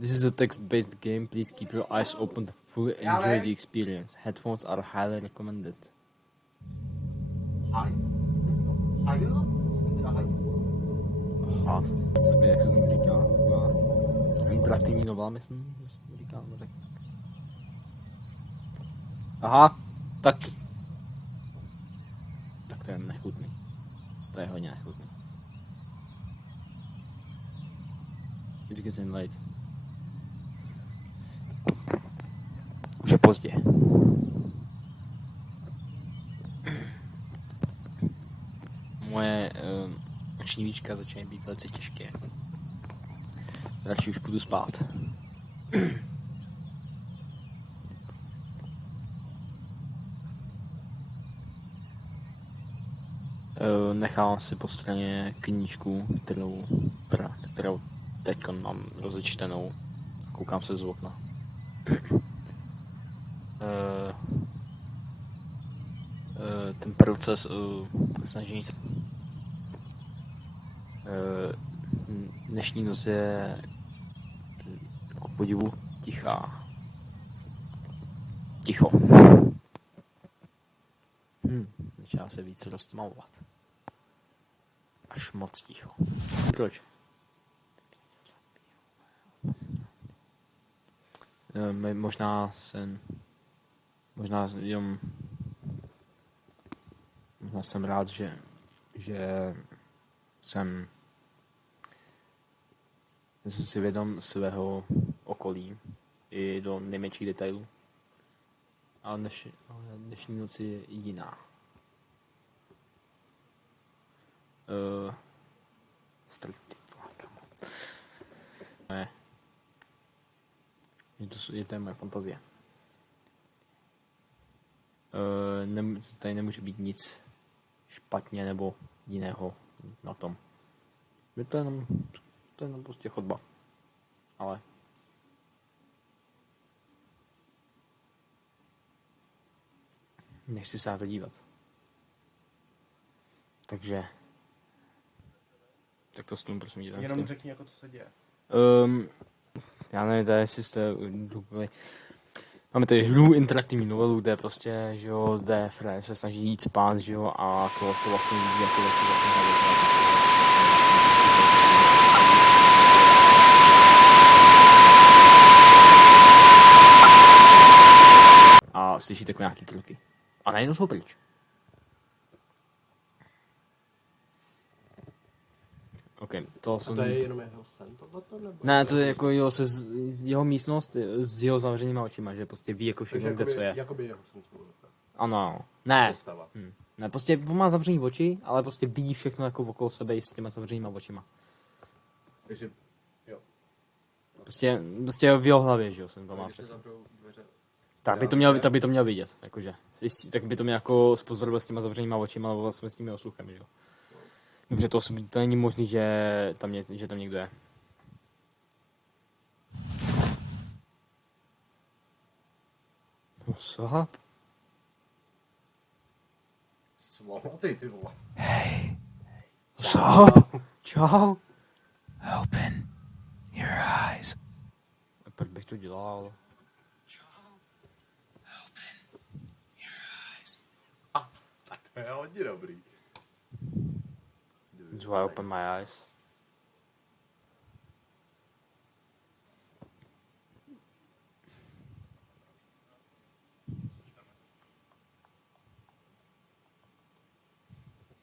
This is a text-based game. Please keep your eyes open to fully enjoy the experience. Headphones are highly recommended. Aha, jak se tomu říká? Interaktivní novela, myslím, říká. Aha, tak to je nechutný. To je hodně nechutný. It's getting late. Už je pozdě. Moje oční víčka začínají být velice těžké. Radši už půjdu spát. Nechám si po straně knížku, kterou teď mám rozečtenou. Koukám se z okna. Ten proces snažení se dnešní noc je ku podivu tichá. Ticho. Začíná se víc roztmavovat. Až moc ticho. Proč? Možná jsem rád, že jsem si vědom svého okolí i do nejmenších detailů. Ale dnešní noc je jiná. To je moje fantazie. Tady nemůže být nic špatně nebo jiného na tom. Je to jenom prostě chodba. Ale nechci se na to dívat. Takže tak to s tím prosím dívat. Jenom řekni, jako co se děje. Já nevím, tady jestli jste máme tady hru, interaktivní novelu, kde prostě, že jo, zde Fred se snaží jít spát, že jo, a to vlastně vidí jako vlastně a slyšíte jako nějaký kroky. A najednou jsou pryč. Okay, to je jenom jeho sen tohleto, nebo? Ne, to je jako jeho místnost s jeho zavřenýma očima, že prostě ví jako všechno, kde co je. Jakoby jeho sen. Ano, ne. Ne, prostě on má zavřený oči, ale prostě vidí všechno jako okolo sebe s těma zavřenýma očima. Takže, jo. Prostě v jeho hlavě, že jo, jsem to má všechno. Tak by to měl vidět, jakože. Tak by to měl jako spozorovat s těma zavřenýma očima, nebo vlastně s tím jeho sluchem, že jo. Dobře, to není možný, že tam někdo je. Co? Svalatý, ty vole. Hey. Co? Čau. Open your eyes. Proč bych to dělal? Open your eyes. Tak to je hodně dobrý. Do I open my eyes?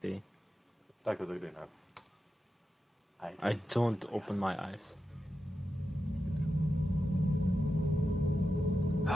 Ty. Tak to kdy ne. I don't open my eyes.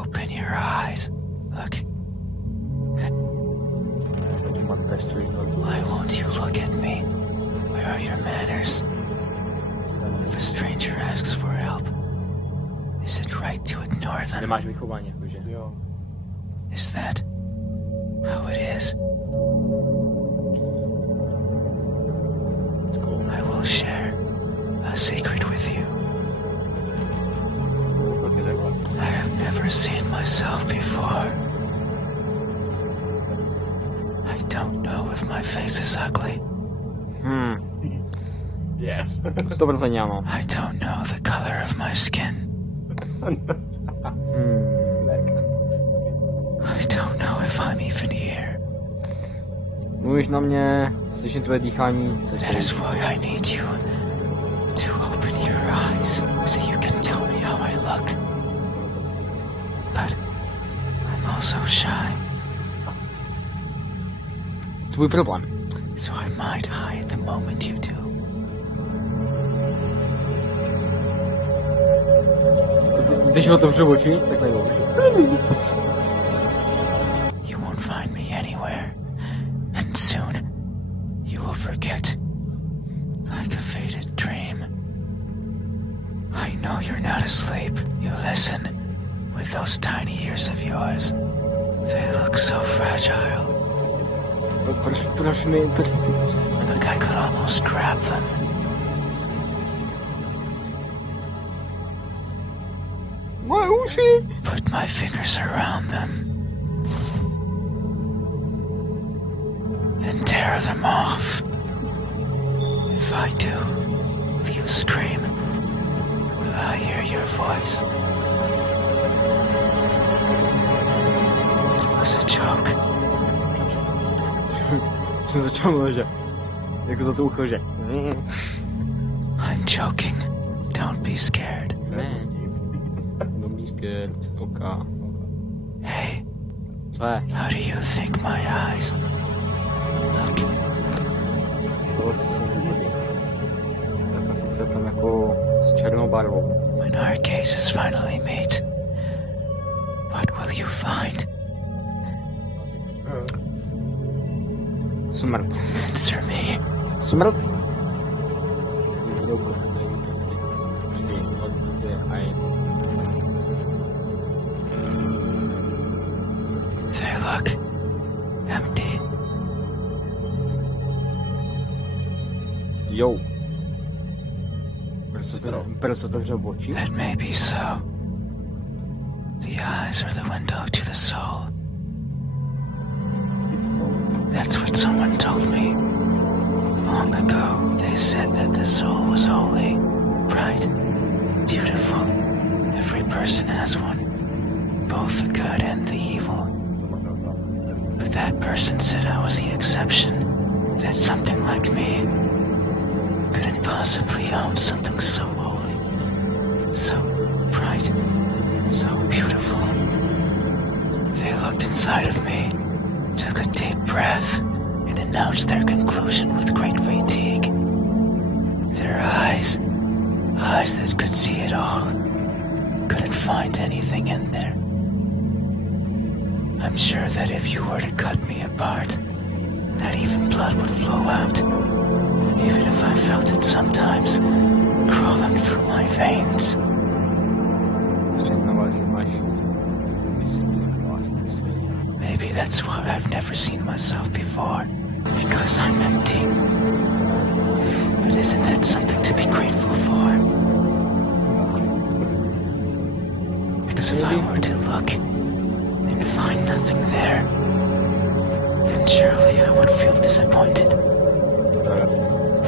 Open your eyes. Look. Why won't you look at me? Where are your manners? If a stranger asks for help, is it right to ignore them? Nemáš vychování, jakože. Jo. Is that how it is? Let's go. I will share a secret with you. I have never seen myself before. I don't know if my face is ugly. Yes. 100% ano. I don't know the color of my skin. I don't know if I'm even here. Mluvíš na mě, slyším tvoje dýchání. That is why I need you to open your eyes so you can tell me how I look. But I'm also shy, Tvůj problém. so I might hide the moment you do. Když otevřu oči, tak nejdou. You won't find me anywhere, and soon you will forget, like a faded dream. I know you're not asleep. You listen with those tiny ears of yours. They look so fragile. Proč mi... Like I could almost grab them. Moje uši! Put my fingers around them. And tear them off. If I do, will you scream? Will I hear your voice? It was a joke. Jsem začal mluvit, že... Jako za to ucho, že... I'm joking. Don't be scared. Ne. Don't be scared. Oka. Hey, Co je? how do you think my eyes look? Tak asi se tam jako s černou barvou. When our gazes finally meet, what will you find? Smrt. Answer me. Smrt? They look empty. Jo. Proč se otevřel oči? That may be so. The eyes are the window to the soul. That's what someone told me. Long ago, they said that the soul was holy, bright, beautiful. Every person has one, both the good and the evil. But that person said I was the exception, that something like me couldn't possibly own something so holy, so bright, so beautiful. They looked inside of me, took a deep breath, and announced their conclusion with great fatigue. Their eyes that could see it all, couldn't find anything in there. I'm sure that if you were to cut me apart, not even blood would flow out, even if I felt it sometimes crawling through my veins. Maybe that's why I've never seen myself before, because I'm empty. But isn't that something to be grateful for? Because if I were to look and find nothing there, then surely I would feel disappointed.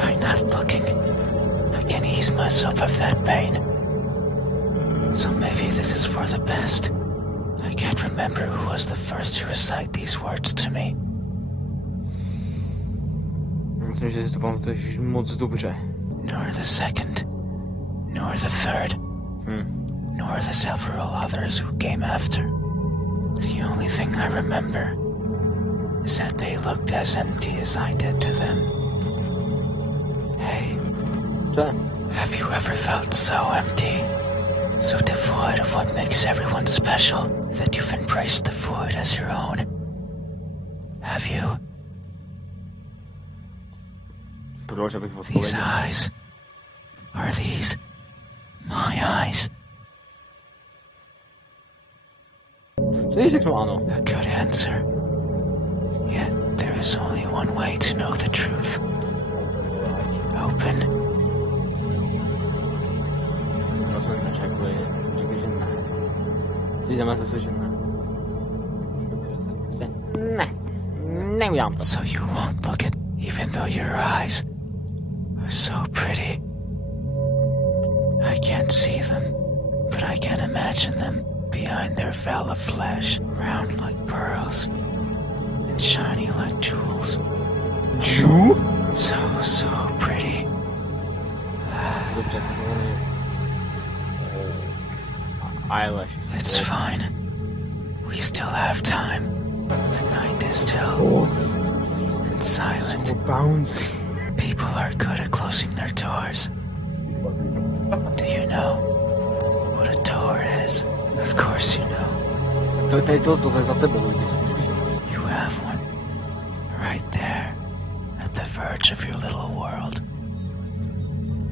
By not looking, I can ease myself of that pain. So maybe this is for the best. I can't remember who was the first to recite these words to me. Myslím, že si to pamatuješ moc dobře. Nor the second, nor the third, nor the several others who came after. The only thing I remember is that they looked as empty as I did to them. Hey, have you ever felt so empty, so devoid of what makes everyone special, that you've embraced the void as your own? Have you? These eyes, are these my eyes? A good answer. Yet there is only one way to know the truth. Open. So you won't look at, even though your eyes are so pretty. I can't see them, but I can imagine them behind their veil of flesh, round like pearls and shiny like jewels. Jew? So pretty. Dobře, tak ono je... Eyelashes. It's fine. We still have time. The night is still and silent. So bouncy. People are good at closing their doors. Do you know what a door is? Of course you know. To je za tebou, lidi se You have one. Right there. At the verge of your little world.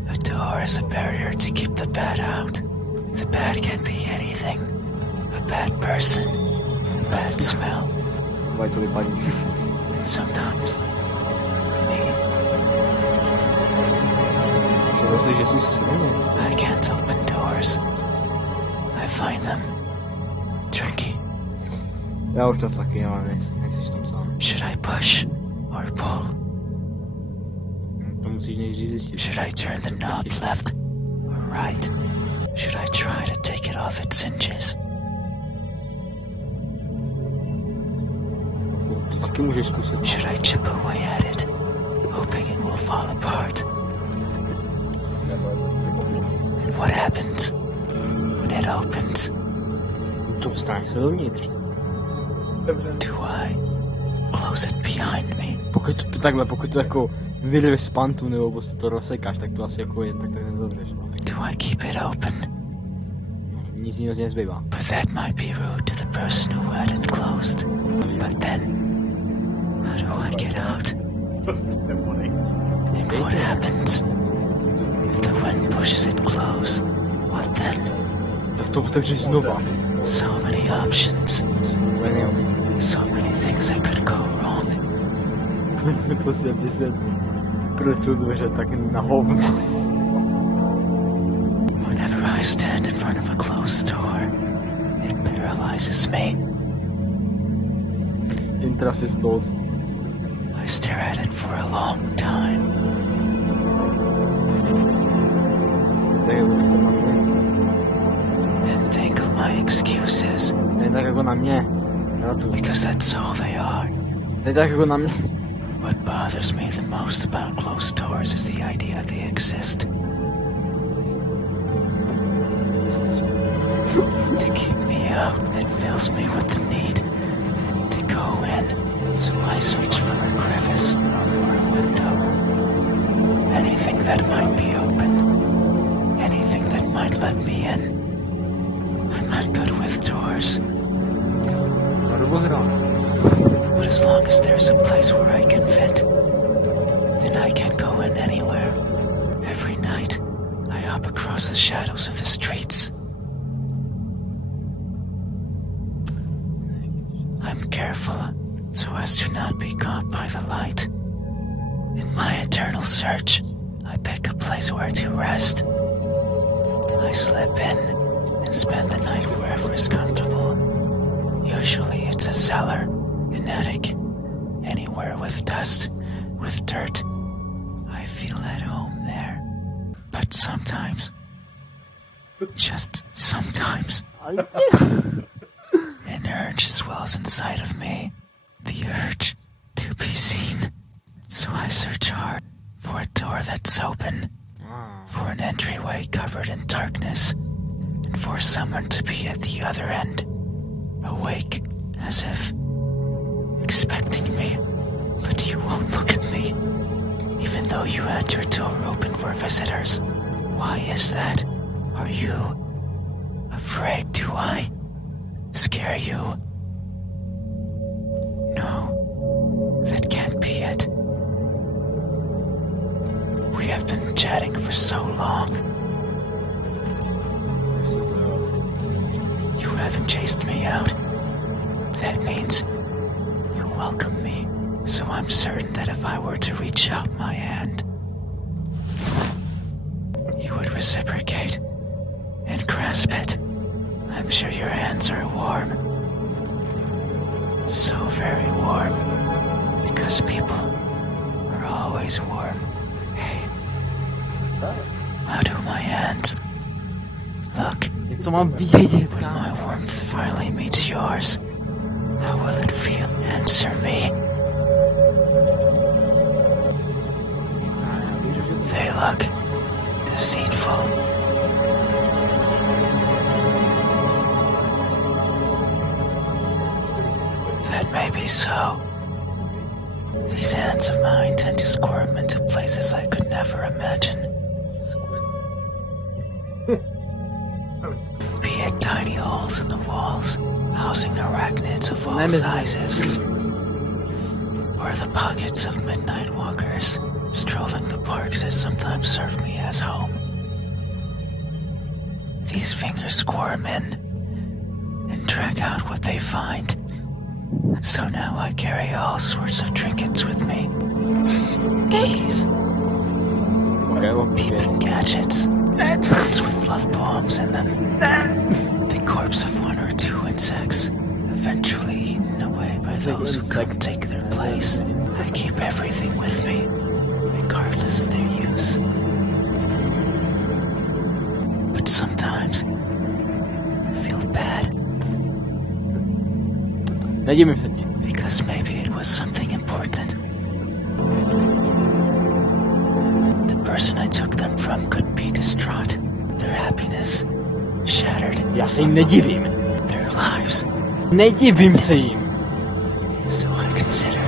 A door is a barrier to keep the bad out. The bad can be anything. A bad person. A bad smell. Vajco vypadí. And sometimes me. Čeho si, že jsi svině? I can't open doors. I find them tricky. Já občas taky, ale nejsiš tam sám. Should I push or pull? To musíš nejdřív zjistit. Should I turn the knob left or right? Should I try to take it off its hinges? To taky můžeš zkusit. Should I chip away at it, hoping it will fall apart? And what happens when it opens? Dostaneš se dovnitř. Do I close it behind me? Pokud to jako vyrveš z pantu nebo prostě to rozsekáš, tak to asi jako je, tak nedobřeš. No. Do I keep it open? Nic jiného z nezbývá. But that might be rude to the person who had it closed. But then, how do I get out? And what happens if the wind pushes it close? What then? Tak to otevřeš znova. So many options. So many things that could go wrong. Pojď mi prostě vysvětlit, proč jsou dveře tak na hovno. Whenever I stand in front of a closed door, it paralyzes me. Intrusive thoughts. I stare at it for a long time. And think of my excuses. Stejně tak jako na mě. Because that's all they are. Stejně tak jako na mě. What bothers me the most about closed doors is the idea they exist. To keep me out, it fills me with the need to go in. So I search for a crevice or a window. Anything that might be open. Anything that might let me in. I'm not good with doors. But as long as there's a place where I can fit, then I can go in anywhere. Every night, I hop across the shadows of the streets. I'm careful so as to not be caught by the light. In my eternal search, I pick a place where to rest. I slip in and spend the night wherever is comfortable. Usually it's a cellar, an attic, anywhere with dust, with dirt. I feel at home there. But sometimes, just sometimes, an urge swells inside of me. The urge to be seen. So I search hard for a door that's open, for an entryway covered in darkness, and for someone to be at the other end, awake, as if expecting me. But you won't look at me, even though you had your door open for visitors. Why is that? Are you afraid? Do I scare you? No, that can't be it. We have been chatting for so long. You haven't chased me out. That means you welcome me. So I'm certain that if I were to reach out my hand, you would reciprocate and grasp it. I'm sure your hands are warm. So very warm. Because people are always warm. Hey, How do my hands look Jak to mám vědět, when my warmth finally meets yours? How will it feel? Answer me. They look deceitful. That may be so. These hands of mine tend to squirm into places I could never imagine. Be it tiny holes in the walls, housing arachnids of all sizes, or the pockets of midnight walkers, strolling the parks that sometimes serve me as home. These fingers squirm in and drag out what they find. So now I carry all sorts of trinkets with me. Keys, peeping gadgets, books with love poems in them, the corpse of one or two insects, eventually eaten away by those who come take their place. I keep everything with me, regardless of their use. But sometimes I feel bad. Nedivím se ti. Because maybe it was something important. The person I took them from could be distraught. Their happiness shattered. Já se jim nedivím. Their lives. Nedivím se jim. So I consider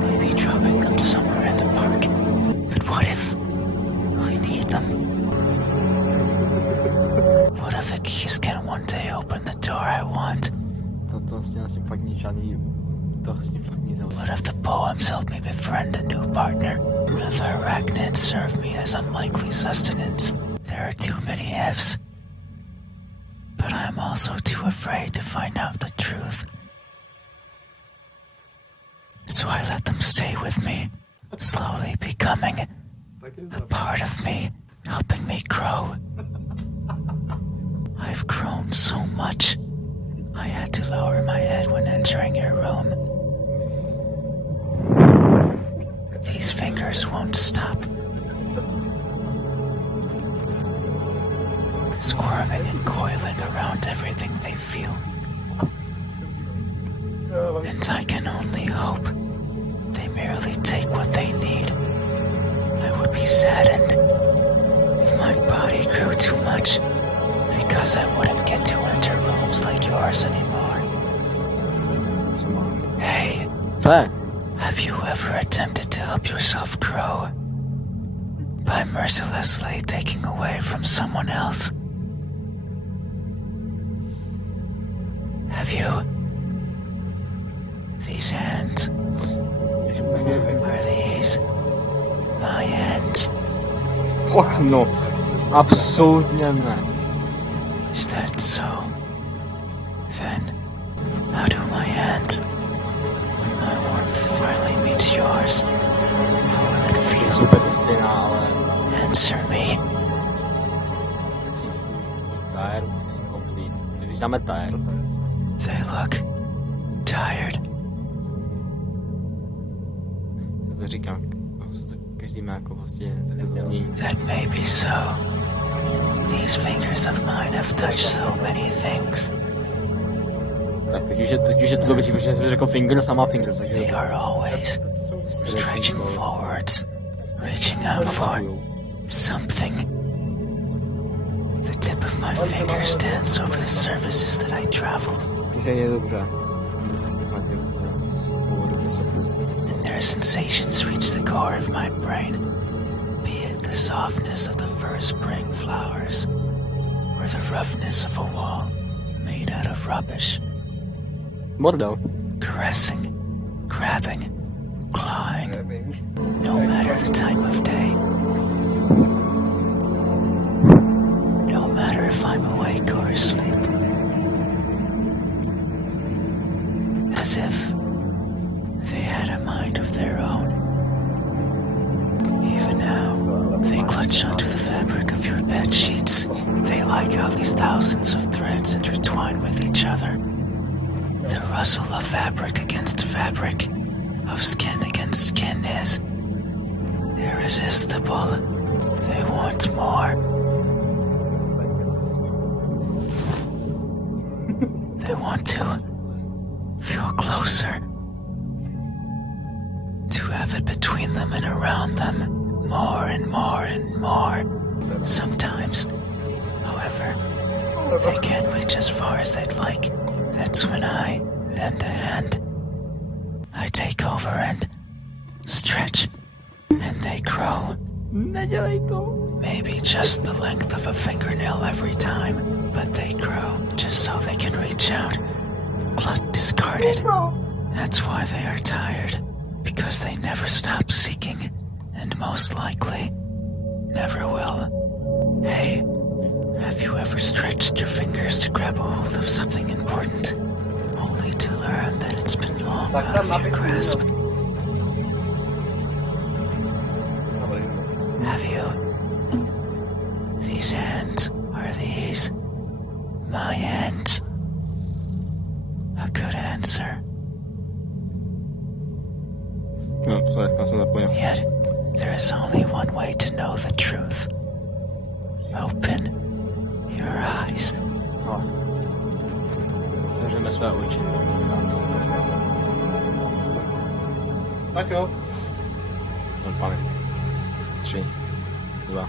maybe dropping them somewhere at the park. But what if I need them? What if the keys can one day open the door I want? To s tím fakt nic žádný... To s tím fakt nic neudělá. What if the poems help me befriend a new partner? What if the arachnids serve me as unlikely sustenance? There are too many ifs. But I'm also too afraid to find out the truth. So I let them stay with me, slowly becoming a part of me, helping me grow. I've grown so much. I had to lower my head when entering your room. These fingers won't stop. Squirming and coiling around everything they feel. And I can only hope they merely take what they need. I would be saddened if my body grew too much, because I wouldn't get to enter rooms like yours anymore. Hey, have you ever attempted to help yourself grow by mercilessly taking away from someone else? Have you? These hands. Are these my hands? Fuck no. Absolutně ne. Is that so? Then, how do my hands, when my warmth finally meets yours, how will it feel? Super to stejná, ale... Answer me. Tired, incomplete. Když dáme tired. They look tired. Já to říkám, vlastně to každý má jako vlastně, tak se to změní. That may be so. These fingers of mine have touched so many things. Tak teď už je to dobrý, protože jsem řekl fingers a má fingers, takže... They are always stretching forwards, reaching out for something. The tip of my finger stands over the surfaces that I travel. Takže je dobře. And their sensations reach the core of my brain. Be it the softness of the first spring flowers, or the roughness of a wall made out of rubbish. Mordou. Caressing, grabbing, clawing, no matter the time of day. No matter if I'm awake or asleep. As if they had a mind of their own. Even now, they clutch onto the fabric of your bed sheets. They like how these thousands of threads intertwine with each other. The rustle of fabric against fabric, of skin against skin is irresistible. They want more. They want to feel closer. To have it between them and around them. More and more and more. Sometimes, however, they can't reach as far as they'd like. That's when I lend a hand. I take over and stretch, and they grow. Nedělej to. Maybe just the length of a fingernail every time, but they grow just so they can reach out. Glut discarded. That's why they are tired, because they never stop seeking, and most likely never will. Hey, have you ever stretched your fingers to grab a hold of something important, only to learn that it's been long out of your grasp? Have you? These hands are these my hands? A good answer. No, sorry, já jsem zapomněl. Yet, there is only one way to know the truth. Open your eyes. No. Zavřeme své oči. Tak jo. No, pane. 3, 2,